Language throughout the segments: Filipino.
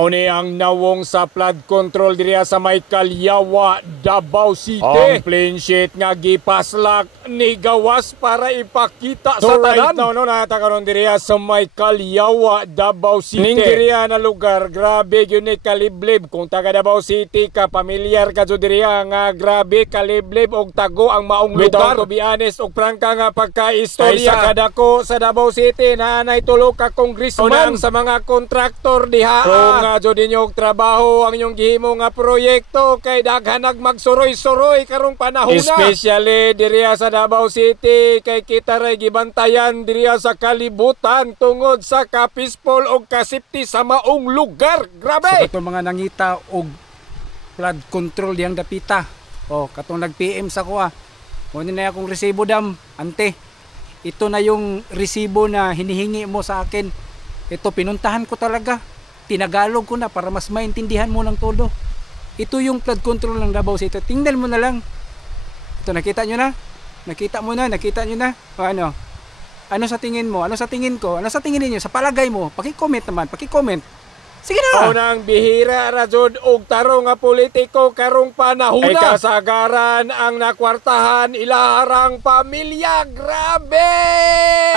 Oni ang nawong sa flood control diriya sa may Calyawa, Davao City. Ang plain sheet nga gipaslak ni gawas para ipakita sa tanan. No, natakaron diriya sa may Calyawa, Davao City. Ning diriya na lugar, grabe gyud ni kaliblib. Kung taga Davao City ka, pamilyar ka jud diriya nga grabe kaliblib og tago ang maong lugar. Without to be honest og prangka nga pagkaistorya sa kadako sa Davao City, naanay tulo ka congressman sa mga kontraktor diha. Nga jud ninyo trabaho ang inyong gihimo nga proyekto kay daghan magsuroy-suroy karong panahon na. Especially diriya sa Davao City kay kita ray gibantayan diriya sa kalibutan tungod sa kapispol og kasipti sa maong lugar. Grabe. So katong mga nangita og flood control diyang dapita. Katong nag-PM sa kuha. Kunin na akong resibo dam, ante. Ito na yung resibo na hinihingi mo sa akin. Ito pinuntahan ko talaga. Tinagalog ko na para mas maintindihan mo ng todo. Ito yung flood control ng Davao City. Tingnan mo na lang. Ito, nakita nyo na? Nakita nyo na? O ano? Ano sa tingin mo? Ano sa tingin ko? Ano sa tingin niyo? Sa palagay mo? Paki-comment naman. Paki-comment. Sige na! Unang bihira rajod og tarong nga politiko karong panahon ay kasagaran ang nakwartahan ilaharang pamilya. Grabe!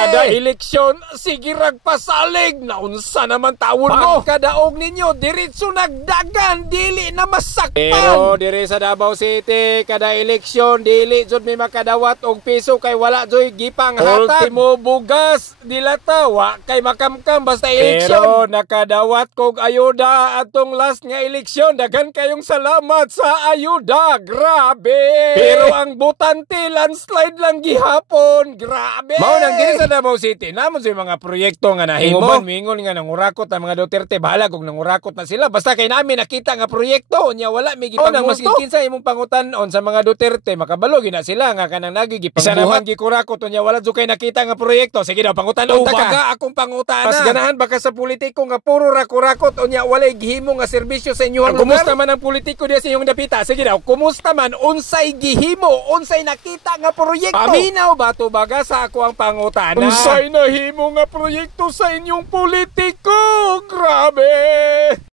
Ada eleksyon, sige ragpasalig. Naunsa naman tawon mo? Pagkadaog ninyo, diretso nagdagan, dili na masakpan. Pero diri sa Davao City, kada eleksyon, dili jud may makadawat og piso kay wala joy gipang hatag. Ultimo bugas, dilatawa kay makamkam basta eleksyon. Pero nakadawat ko ayuda atong last nga eleksyon. Daghan kayong salamat sa ayuda. Grabe. Pero ang butante landslide lang gihapon. Grabe. Mao nang diri sa Davao City namo sa mga proyekto nga nahimo. Mingon nga nangurakot ang mga Duterte, bahala kung nangurakot na sila. Basta kay namin nakita nga proyekto nya wala mi gipangmusto. Maski kinsa imong pangutan-on sa mga Duterte, makabalo gina sila nga kanang nagigipangbuhat gikurakot nya wala jud kay nakita nga proyekto. Sige daw pangutan-on ta ka. Baga akong pangutana. Mas ganahan baka sa politiko nga puro rakurakot unya walay gihimo nga serbisyo sa inyo. Kumusta man ang politiko diya sa inyong dapita? Sige daw, kumusta man unsay gihimo, unsay nakita nga proyekto? Paminaw ba to baga sa ako ang pangutana? Unsay nahimo nga proyekto sa inyong politiko? Grabe!